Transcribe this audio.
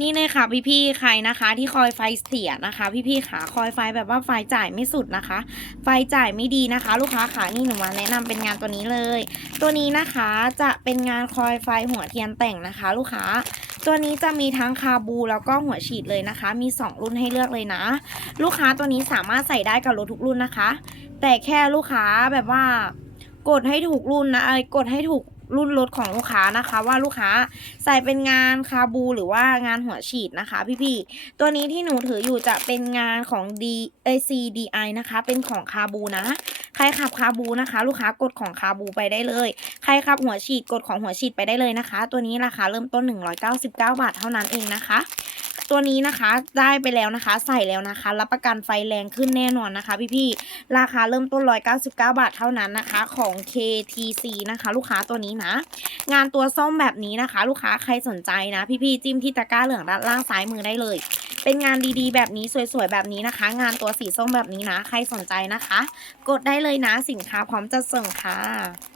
นี่เลยค่ะพี่ๆใครนะคะ ที่คอยไฟเสียนะคะ พี่ๆขาคอยไฟแบบว่าไฟจ่ายไม่สุดนะคะ ไฟจ่ายไม่ดีนะคะ ลูกค้าขานี่หนูมาแนะนำเป็นงานตัวนี้เลย ตัวนี้นะคะจะเป็นงานคอยไฟหัวเทียนแต่งนะคะ ลูกค้า ตัวนี้จะมีทั้งคาบูแล้วก็หัวฉีดเลยนะคะ มี 2 รุ่นให้เลือกเลยนะ ลูกค้าตัวนี้สามารถใส่ได้กับรถทุกรุ่นนะคะ แต่แค่ลูกค้าแบบว่ากดให้ถูกรุ่นนะเอ้กดให้ถูก รุ่นรถของลูกค้านะคะ ว่าลูกค้าใส่เป็นงานคาบูหรือว่างานหัวฉีดนะคะ พี่ๆตัวนี้ที่หนูถืออยู่จะเป็นงานของ D เอ CDI นะคะ เป็นของคาบูนะ ใครขับคาบูนะคะ ลูกค้ากดของคาบูไปได้เลย ใครขับหัวฉีดกดของหัวฉีดไปได้เลยนะคะ ตัวนี้ราคาเริ่มต้น 199 บาทเท่านั้นเองนะคะ ตัวนี้นะคะได้ไปแล้วนะคะ ใส่แล้วนะคะ รับประกันไฟแรงขึ้นแน่นอนนะคะพี่ๆราคาเริ่มต้น 199 บาทเท่านั้นนะคะของ KTC นะคะ ลูกค้าตัวนี้นะ งานตัวส้มแบบนี้นะคะ ลูกค้าใครสนใจนะ พี่ๆจิ้มที่ตะกร้าเหลืองด้านล่างซ้ายมือได้เลย เป็นงานดีๆ แบบนี้สวยๆแบบนี้นะคะ งานตัวสีส้มแบบนี้นะ ใครสนใจนะคะ กดได้เลยนะสินค้าพร้อมจะส่งค่ะ